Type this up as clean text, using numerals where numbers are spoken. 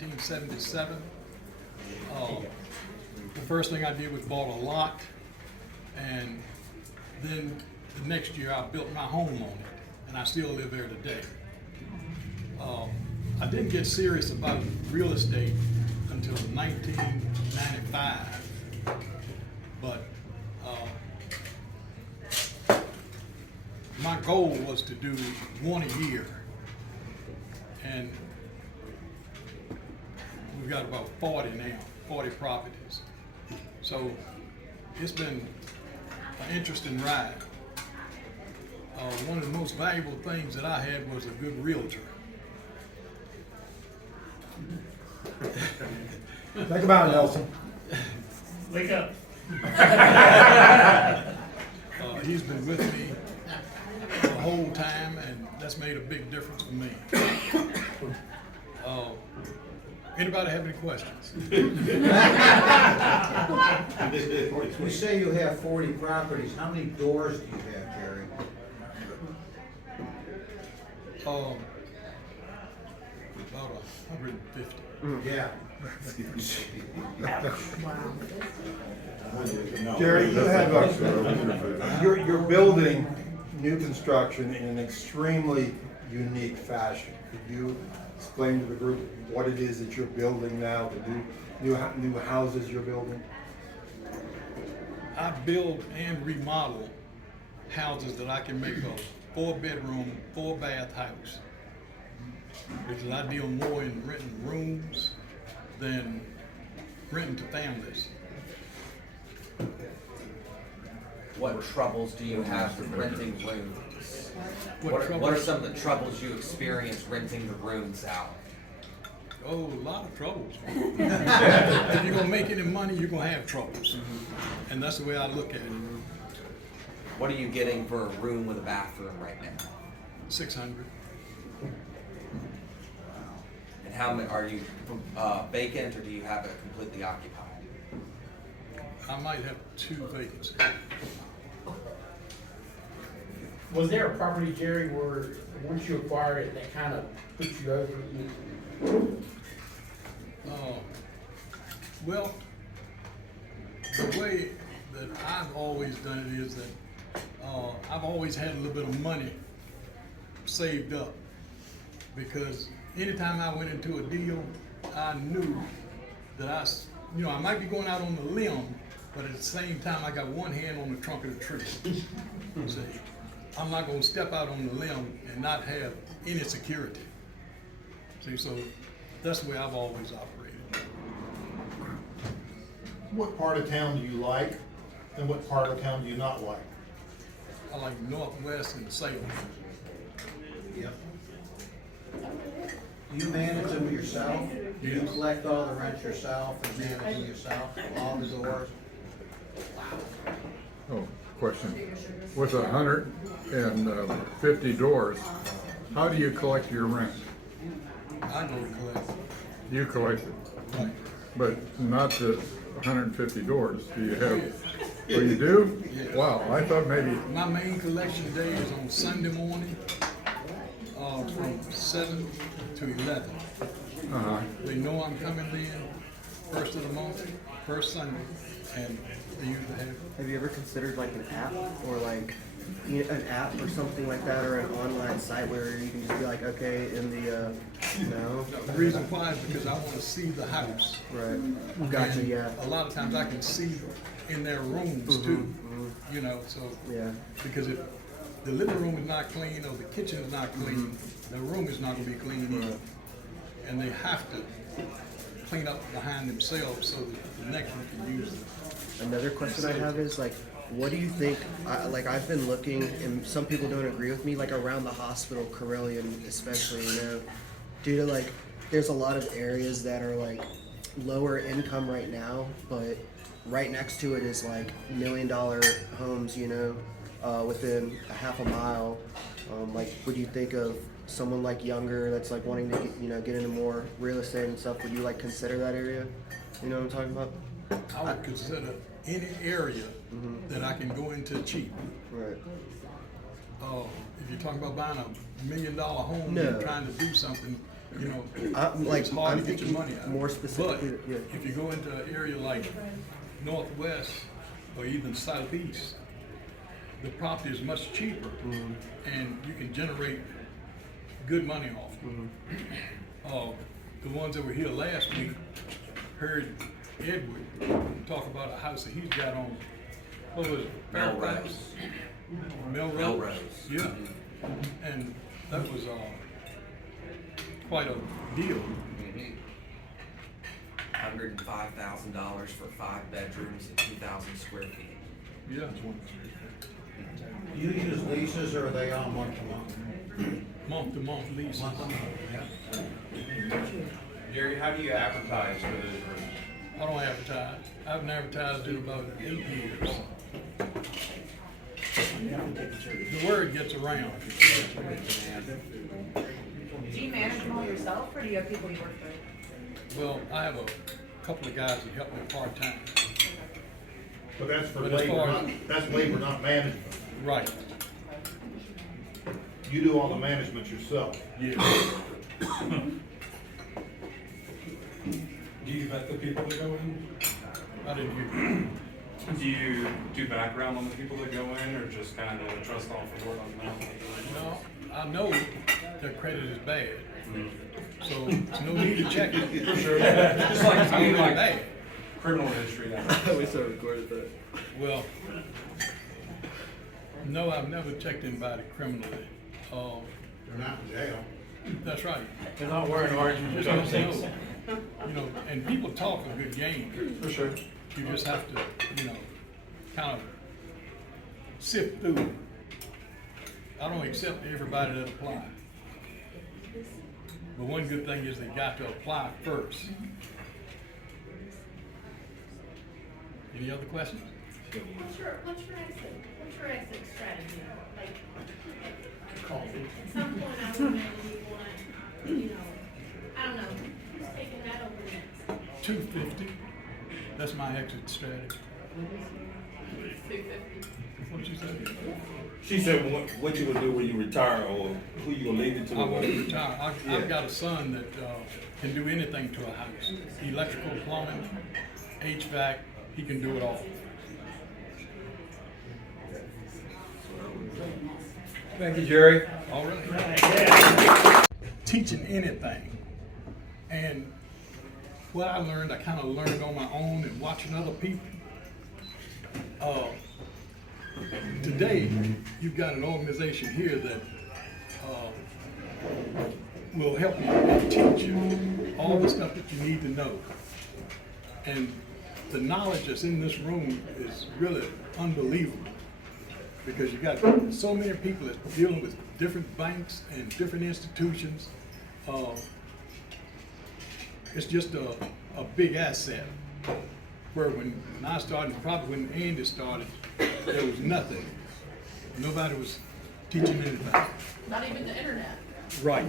1977. The first thing I did was bought a lot, and then the next year I built my home on it, and I still live there today. I didn't get serious about real estate until 1995, but my goal was to do one a year, and we've got about 40 now, 40 properties. So it's been an interesting ride. One of the most valuable things that I had was a good realtor. Think about it, Nelson. Wake up. He's been with me the whole time, and that's made a big difference for me. Anybody have any questions? You say you have 40 properties, how many doors do you have, Jerry? About 150. Yeah. Jerry, you have you're building new construction in an extremely unique fashion. Could you explain to the group what it is that you're building now, the new houses you're building? I build and remodel houses that I can make a 4-bedroom, 4-bath house. Because I deal more in renting rooms than renting to families. What troubles do you have with renting rooms? What are troubles? some of the troubles you experience renting the rooms out? Oh, a lot of troubles. If you're gonna make any money, you're gonna have troubles. And that's the way I look at it. What are you getting for a room with a bathroom right now? 600. And how many are you vacant, or do you have it completely occupied? I might have 2 vacancies. Was there a property, Jerry, where once you acquired it, that kind of put you over? Well, the way that I've always done it is that I've always had a little bit of money saved up, because anytime I went into a deal, I knew that I might be going out on the limb, but at the same time I got one hand on the trunk of the tree. See, I'm not going to step out on the limb and not have any security. See, so that's the way I've always operated. What part of town do you like, and what part of town do you not like? I like Northwest and Salem. Yep. Do you manage them yourself? Do you collect all the rent yourself and manage them yourself, all the doors? Oh, question. With 150 doors, how do you collect your rent? I go to collect. You collect it, Right. but not the 150 doors. Do you have, oh, you do? Yes. Wow, I thought maybe, My main collection day is on Sunday morning, from 7 to 11. They know I'm coming in first of the month, first Sunday, and they usually have. Have you ever considered like an app or like an app or something like that, or an online site where you can just be like, okay, in the no, The reason why is because I want to see the house. right? Gotcha. And Yeah. a lot of times I can see in their rooms too, so. Yeah. Because if the living room is not clean or the kitchen is not clean, the room is not gonna be clean either. And they have to clean up behind themselves so that the next one can use it. Another question I have is like, what do you think? I've been looking, and some people don't agree with me. Like around the hospital, Carilion especially, due to like, there's a lot of areas that are like lower income right now, but right next to it is like $1 million homes, within a half a mile. What do you think of someone like younger that's like wanting to get into more real estate and stuff? Would you like consider that area? You know what I'm talking about? I would consider any area that I can go into cheap. Right. If you're talking about buying $1 million home No. and trying to do something, you know, like, it's hard I'm to get your thinking money out. more specifically, But yeah. if you go into an area like northwest or even southeast, the property is much cheaper and you can generate good money off it. The ones that were here last week heard Edward talk about a house that he's got on, what was it? Melrose. Melrose? Melrose. Yeah, and that was, quite a deal. $105,000 for 5 bedrooms and 2,000 square feet. Yeah. Do you use leases or are they on month to month? Month-to-month leases. Month to month, yeah. Jerry, how do you advertise for those rooms? I don't advertise. I haven't advertised in about 8 years. The word gets around. Do you manage them all yourself, or do you have people you work with? Well, I have a couple of guys that help me part-time. But that's for But as labor, far not, as- that's labor, not management. Right, You do all the management yourself. yeah. Do you vet the people that go in? I didn't hear. Do you do background on the people that go in, or just kind of trust off the word on the mouth? No, I know their credit is bad. So there's no need to check it. For sure. Just like, I mean, It's like bad. criminal history. That We still recorded that. Well, no, I've never checked anybody criminally. They're not in jail. That's right. They're not wearing orange or something. You know, and people talk a good game. For sure. You just have to, you know, kind of sift through it. I don't accept everybody that apply. But one good thing is they got to apply first. Any other questions? What's your exit strategy? Like, at some point I would imagine you want, you know, I don't know, who's taking that over next? 250. That's my exit strategy. 250. What you say? She said what you would do when you retire, or who you gonna leave it to? I want to retire. I've got a son that can do anything to a house. Electrical, plumbing, HVAC, he can do it all. Thank you, Jerry. All right. Teaching anything. And what I learned, I kind of learned on my own and watching other people. Today, you've got an organization here that will help you and teach you all the stuff that you need to know. And the knowledge that's in this room is really unbelievable, because you got so many people that's dealing with different banks and different institutions. It's just a big asset. Where when I started, probably when Andy started, there was nothing. Nobody was teaching anything. Not even the internet. Right.